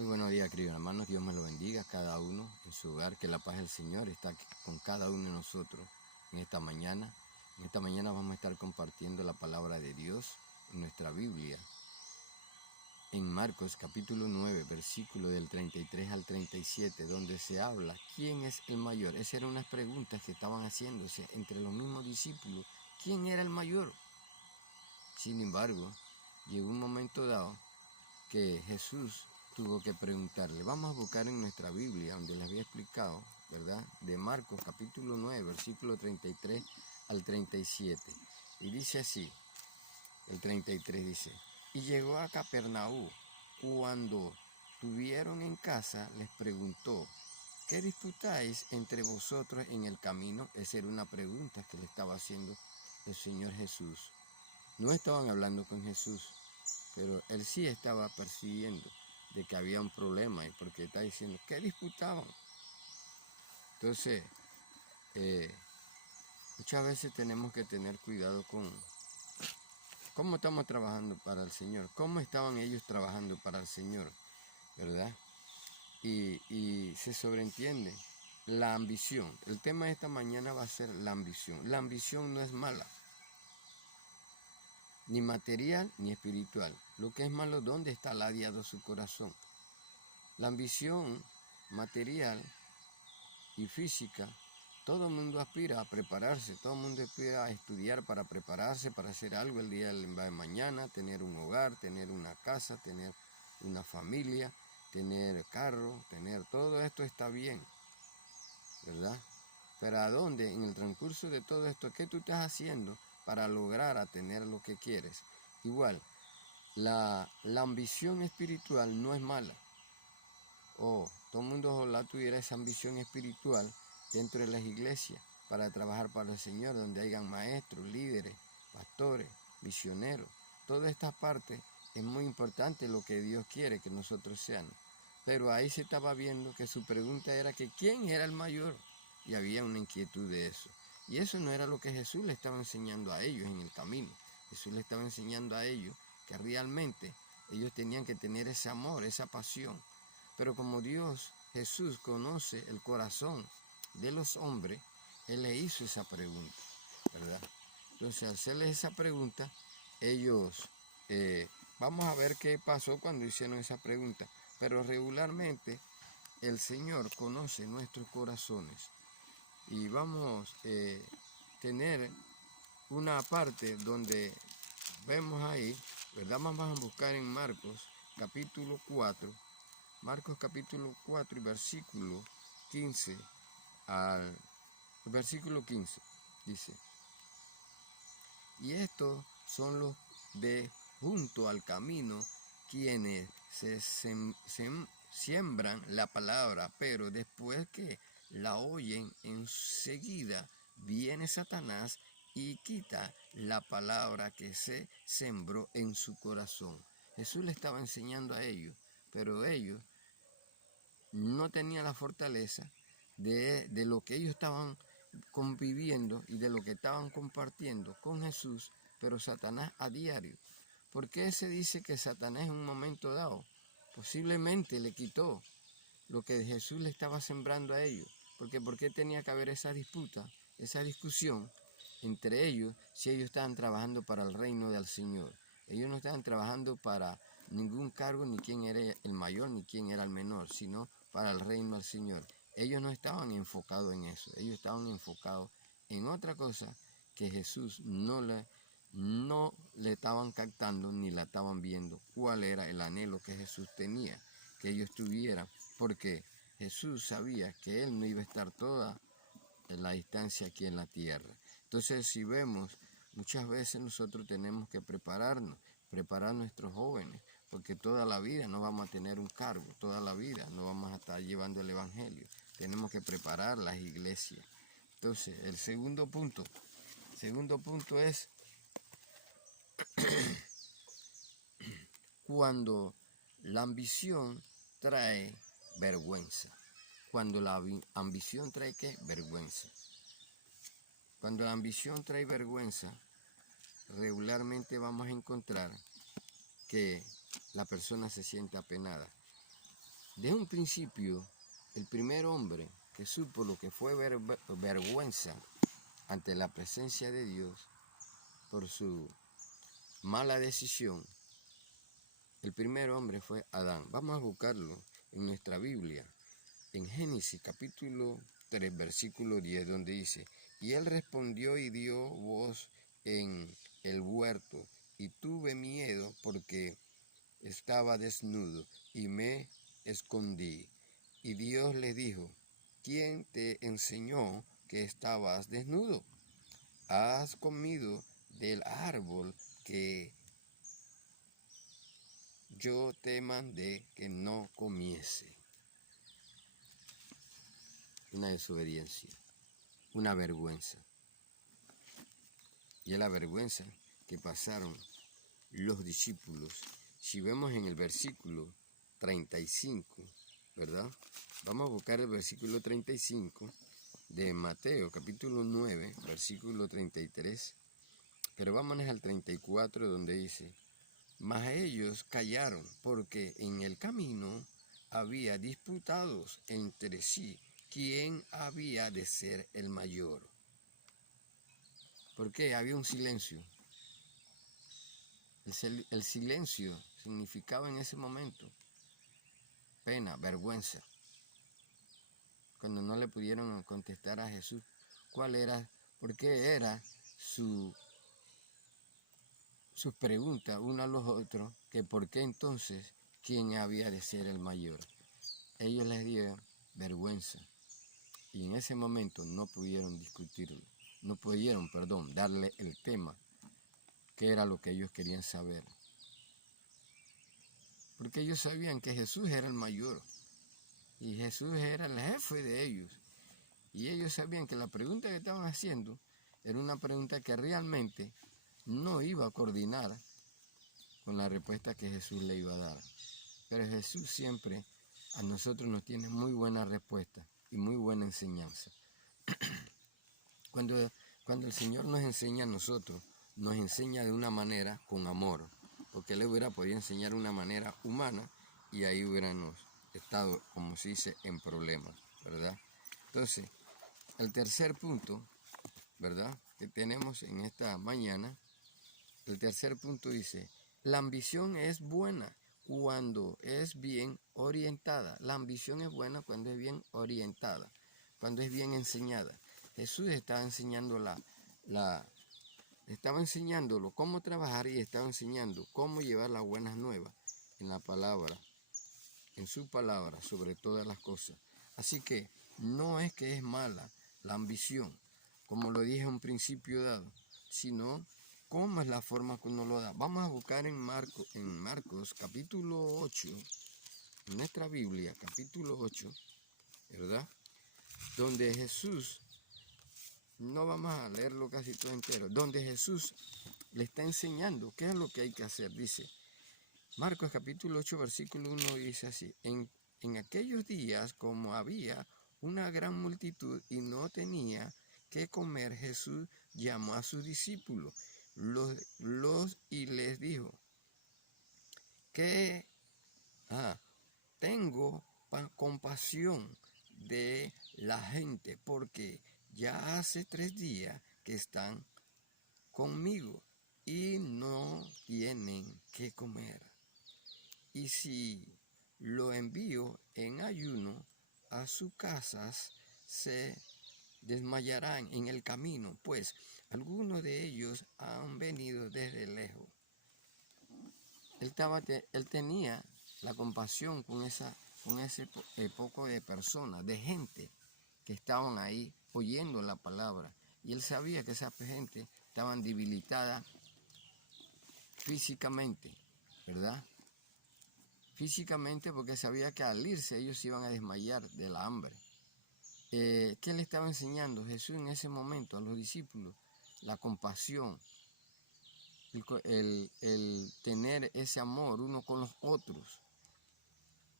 Muy buenos días, queridos hermanos. Dios me lo bendiga a cada uno en su hogar. Que la paz del Señor está con cada uno de nosotros en esta mañana. En esta mañana vamos a estar compartiendo la palabra de Dios en nuestra Biblia. En Marcos capítulo 9, versículo del 33 al 37, donde se habla quién es el mayor. Esas eran unas preguntas que estaban haciéndose entre los mismos discípulos. ¿Quién era el mayor? Sin embargo, llegó un momento dado que Jesús tuvo que preguntarle. Vamos a buscar en nuestra Biblia, donde les había explicado, ¿verdad? De Marcos capítulo 9, versículo 33 al 37. Y dice así, el 33 dice, y llegó a Capernaú. Cuando estuvieron en casa, les preguntó, ¿qué disputáis entre vosotros en el camino? Esa era una pregunta que le estaba haciendo el Señor Jesús. No estaban hablando con Jesús, pero él sí estaba percibiendo de que había un problema, y porque está diciendo, ¿qué disputaban? Entonces, muchas veces tenemos que tener cuidado con cómo estamos trabajando para el Señor, cómo estaban ellos trabajando para el Señor, ¿verdad? Y se sobreentiende la ambición. El tema de esta mañana va a ser la ambición. La ambición no es mala, ni material ni espiritual. Lo que es malo, ¿dónde está ladeado su corazón? La ambición material y física, todo el mundo aspira a prepararse, todo el mundo aspira a estudiar para prepararse, para hacer algo el día de mañana, tener un hogar, tener una casa, tener una familia, tener carro, tener todo esto está bien, ¿verdad? Pero ¿a dónde? En el transcurso de todo esto, ¿qué tú estás haciendo para lograr a tener lo que quieres? Igual, la ambición espiritual no es mala. Todo el mundo ojalá tuviera esa ambición espiritual dentro de las iglesias para trabajar para el Señor, donde hayan maestros, líderes, pastores, misioneros. Toda esta parte es muy importante lo que Dios quiere que nosotros seamos. Pero ahí se estaba viendo que su pregunta era que ¿quién era el mayor? Y había una inquietud de eso. Y eso no era lo que Jesús le estaba enseñando a ellos en el camino. Jesús le estaba enseñando a ellos que realmente ellos tenían que tener ese amor, esa pasión. Pero como Dios, Jesús, conoce el corazón de los hombres, Él le hizo esa pregunta, ¿verdad? Entonces, al hacerles esa pregunta, ellos, vamos a ver qué pasó cuando hicieron esa pregunta. Pero regularmente, el Señor conoce nuestros corazones. Y vamos a tener una parte donde vemos ahí, ¿verdad? Vamos a buscar en Marcos, capítulo 4. Marcos capítulo 4 y versículo 15 al versículo 15 dice, y estos son los de junto al camino, quienes siembran la palabra, pero después que la oyen, enseguida viene Satanás y quita la palabra que se sembró en su corazón. Jesús le estaba enseñando a ellos, pero ellos no tenían la fortaleza de lo que ellos estaban conviviendo y de lo que estaban compartiendo con Jesús, pero Satanás a diario. ¿Por qué se dice que Satanás en un momento dado posiblemente le quitó lo que Jesús le estaba sembrando a ellos? Porque ¿por qué tenía que haber esa disputa, esa discusión entre ellos si ellos estaban trabajando para el reino del Señor? Ellos no estaban trabajando para ningún cargo, ni quién era el mayor, ni quién era el menor, sino para el reino del Señor. Ellos no estaban enfocados en eso, ellos estaban enfocados en otra cosa que Jesús no le estaban captando ni la estaban viendo. ¿Cuál era el anhelo que Jesús tenía? Que ellos tuvieran, porque Jesús sabía que Él no iba a estar toda la distancia aquí en la tierra. Entonces, si vemos, muchas veces nosotros tenemos que preparar a nuestros jóvenes, porque toda la vida no vamos a tener un cargo, toda la vida no vamos a estar llevando el evangelio. Tenemos que preparar las iglesias. Entonces, el segundo punto es cuando la ambición trae vergüenza. Cuando la ambición trae ¿qué? Vergüenza. Cuando la ambición trae vergüenza, regularmente vamos a encontrar que la persona se siente apenada. De un principio, el primer hombre que supo lo que fue vergüenza ante la presencia de Dios por su mala decisión, el primer hombre fue Adán. Vamos a buscarlo en nuestra Biblia, en Génesis capítulo 3, versículo 10, donde dice: y él respondió y dio voz en el huerto, y tuve miedo porque estaba desnudo, y me escondí. Y Dios le dijo: ¿quién te enseñó que estabas desnudo? ¿Has comido del árbol que yo te mandé que no comiese? Una desobediencia, una vergüenza. Y es la vergüenza que pasaron los discípulos. Si vemos en el versículo 35, ¿verdad? Vamos a buscar el versículo 35 de Mateo, capítulo 9, versículo 33. Pero vámonos al 34, donde dice: mas ellos callaron, porque en el camino había disputados entre sí quién había de ser el mayor. ¿Por qué? Había un silencio. El silencio significaba en ese momento pena, vergüenza. Cuando no le pudieron contestar a Jesús cuál era, por qué era sus preguntas uno a los otros, que por qué entonces quién había de ser el mayor. Ellos les dieron vergüenza y en ese momento no pudieron discutirlo, no pudieron, darle el tema, que era lo que ellos querían saber. Porque ellos sabían que Jesús era el mayor y Jesús era el jefe de ellos. Y ellos sabían que la pregunta que estaban haciendo era una pregunta que realmente no iba a coordinar con la respuesta que Jesús le iba a dar. Pero Jesús siempre a nosotros nos tiene muy buena respuesta y muy buena enseñanza. Cuando el Señor nos enseña a nosotros, nos enseña de una manera con amor, porque Él hubiera podido enseñar de una manera humana y ahí hubiéramos estado, como se dice, en problemas, ¿verdad? Entonces, el tercer punto, ¿verdad?, que tenemos en esta mañana, el tercer punto dice: la ambición es buena cuando es bien orientada. La ambición es buena cuando es bien orientada, cuando es bien enseñada. Jesús estaba enseñándolo cómo trabajar y estaba enseñando cómo llevar las buenas nuevas en la palabra, en su palabra, sobre todas las cosas. Así que no es que es mala la ambición, como lo dije en un principio dado, sino cómo es la forma que uno lo da. Vamos a buscar en Marcos capítulo 8, en nuestra Biblia, capítulo 8, ¿verdad?, donde Jesús, no vamos a leerlo casi todo entero, donde Jesús le está enseñando qué es lo que hay que hacer. Dice, Marcos capítulo 8, versículo 1, dice así: en aquellos días, como había una gran multitud y no tenía qué comer, Jesús llamó a sus discípulos y les dijo que tengo compasión de la gente, porque ya hace 3 días que están conmigo y no tienen qué comer. Y si lo envío en ayuno a sus casas, se desmayarán en el camino, pues algunos de ellos han venido desde lejos. Él tenía la compasión con ese poco de personas, de gente que estaban ahí oyendo la palabra. Y él sabía que esa gente estaban debilitada físicamente, ¿verdad? Físicamente, porque sabía que al irse ellos iban a desmayar de la hambre. ¿Qué le estaba enseñando Jesús en ese momento a los discípulos? La compasión, el tener ese amor uno con los otros,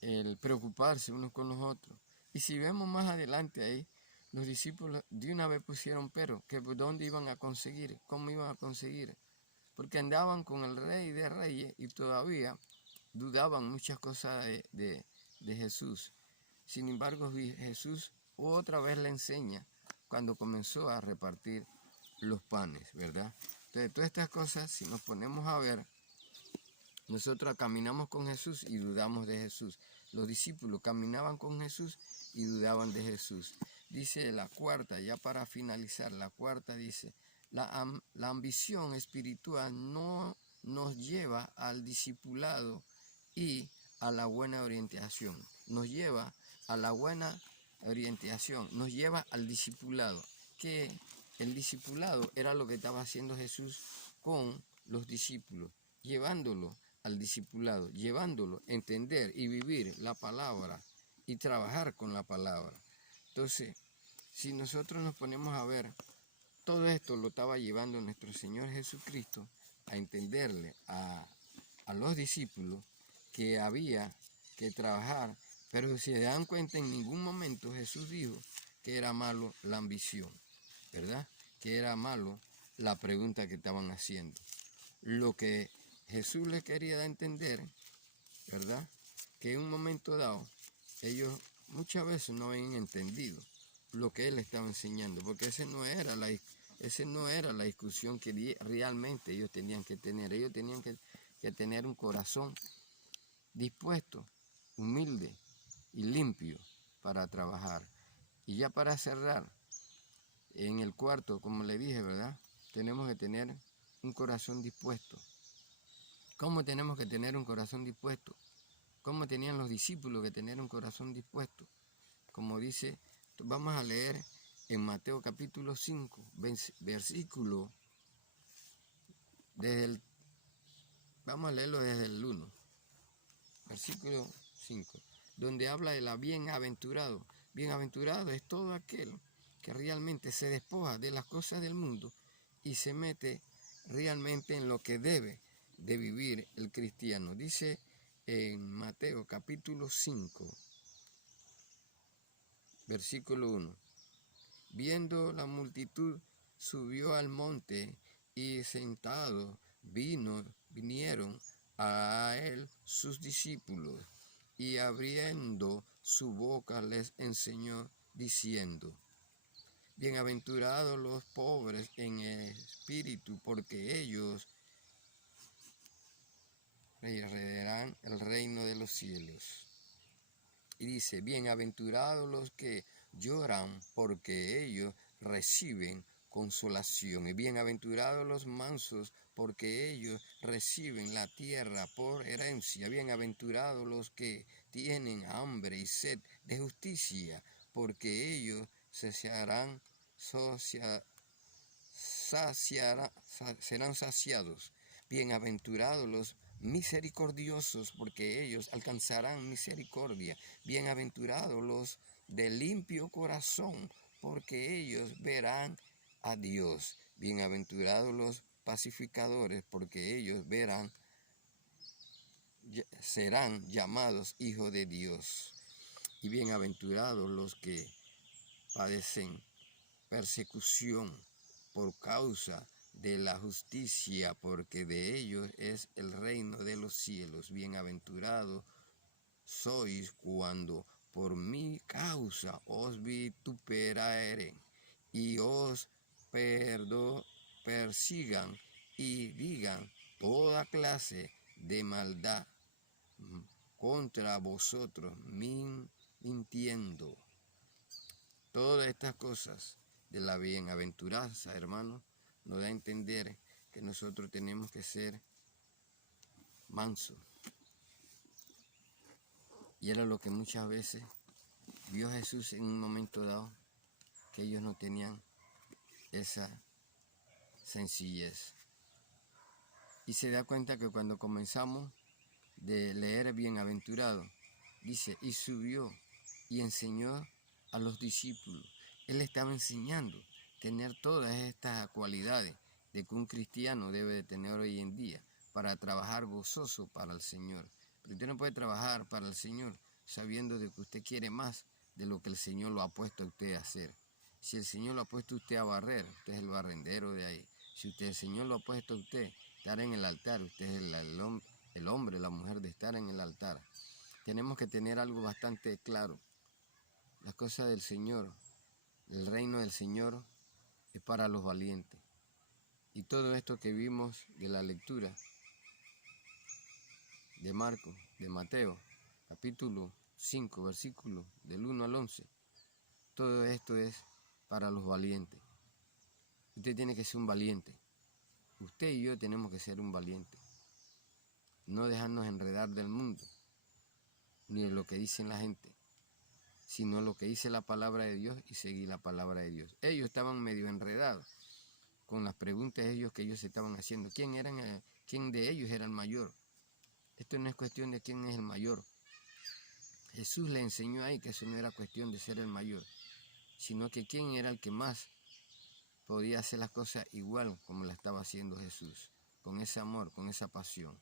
el preocuparse unos con los otros. Y si vemos más adelante ahí, los discípulos de una vez pusieron pero, que dónde iban a conseguir, cómo iban a conseguir, porque andaban con el Rey de Reyes y todavía dudaban muchas cosas de de Jesús. Sin embargo, Jesús otra vez le enseña cuando comenzó a repartir los panes, ¿verdad? Entonces, todas estas cosas, si nos ponemos a ver, nosotros caminamos con Jesús y dudamos de Jesús. Los discípulos caminaban con Jesús y dudaban de Jesús. Dice la cuarta, ya para finalizar, la cuarta dice, la ambición espiritual no nos lleva al discipulado y a la buena orientación. Nos lleva a la buena orientación, nos lleva al discipulado. Que el discipulado era lo que estaba haciendo Jesús con los discípulos, llevándolo al discipulado, llevándolo a entender y vivir la palabra y trabajar con la palabra. Entonces, si nosotros nos ponemos a ver, todo esto lo estaba llevando nuestro Señor Jesucristo a entenderle a los discípulos que había que trabajar, pero si se dan cuenta, en ningún momento Jesús dijo que era malo la ambición, ¿verdad? Que era malo la pregunta que estaban haciendo. Lo que Jesús les quería dar a entender, ¿verdad? Que en un momento dado, ellos muchas veces no habían entendido lo que Él estaba enseñando, porque esa no era la discusión que realmente ellos tenían que tener. Ellos tenían que tener un corazón dispuesto, humilde y limpio para trabajar. Y ya para cerrar, en el cuarto, como le dije, ¿verdad? Tenemos que tener un corazón dispuesto. ¿Cómo tenemos que tener un corazón dispuesto? ¿Cómo tenían los discípulos que tener un corazón dispuesto? Como dice, vamos a leer en Mateo capítulo 5, versículo, vamos a leerlo desde el 1, versículo 5, donde habla de la bienaventurado. Bienaventurado es todo aquel que realmente se despoja de las cosas del mundo y se mete realmente en lo que debe de vivir el cristiano. Dice en Mateo capítulo 5, versículo 1. Viendo la multitud, subió al monte y sentado vinieron a él sus discípulos y abriendo su boca les enseñó diciendo, bienaventurados los pobres en espíritu, porque ellos heredarán el reino de los cielos. Y dice, bienaventurados los que lloran, porque ellos reciben consolación. Y bienaventurados los mansos, porque ellos reciben la tierra por herencia. Bienaventurados los que tienen hambre y sed de justicia, porque ellos serán saciados. Bienaventurados los misericordiosos, porque ellos alcanzarán misericordia. Bienaventurados los de limpio corazón, porque ellos verán a Dios. Bienaventurados los pacificadores, porque ellos serán llamados hijos de Dios. Y bienaventurados los que padecen persecución por causa de la justicia, porque de ellos es el reino de los cielos. Bienaventurados sois cuando por mi causa os vituperaren y os persigan y digan toda clase de maldad contra vosotros, mintiendo. Todas estas cosas de la bienaventuranza, hermanos, nos da a entender que nosotros tenemos que ser mansos. Y era lo que muchas veces vio Jesús en un momento dado, que ellos no tenían esa sencillez. Y se da cuenta que cuando comenzamos de leer bienaventurado, dice, y subió y enseñó a los discípulos. Él estaba enseñando tener todas estas cualidades de que un cristiano debe de tener hoy en día para trabajar gozoso para el Señor. Pero usted no puede trabajar para el Señor sabiendo de que usted quiere más de lo que el Señor lo ha puesto a usted a hacer. Si el Señor lo ha puesto a usted a barrer, usted es el barrendero de ahí. Si el Señor lo ha puesto a usted a estar en el altar, usted es el hombre, la mujer de estar en el altar. tenemos que tener algo bastante claro. Las cosas del Señor, el reino del Señor es para los valientes. Y todo esto que vimos de la lectura de Marcos, de Mateo, capítulo 5, versículos del 1 al 11, todo esto es para los valientes. Usted tiene que ser un valiente. Usted y yo tenemos que ser un valiente. No dejarnos enredar del mundo, ni de lo que dicen la gente, sino lo que dice la palabra de Dios y seguir la palabra de Dios. Ellos estaban medio enredados con las preguntas que ellos estaban haciendo. ¿Quién de ellos era el mayor? Esto no es cuestión de quién es el mayor. Jesús le enseñó ahí que eso no era cuestión de ser el mayor, sino que quién era el que más podía hacer las cosas igual como la estaba haciendo Jesús, con ese amor, con esa pasión.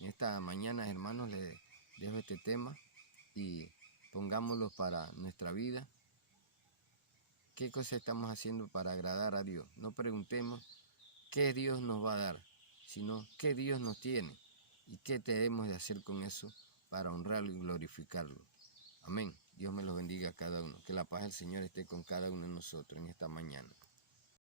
En esta mañana, hermanos, les dejo este tema y pongámoslo para nuestra vida. ¿Qué cosa estamos haciendo para agradar a Dios? No preguntemos qué Dios nos va a dar, sino qué Dios nos tiene y qué debemos de hacer con eso para honrarlo y glorificarlo. Amén. Dios me los bendiga a cada uno. Que la paz del Señor esté con cada uno de nosotros en esta mañana.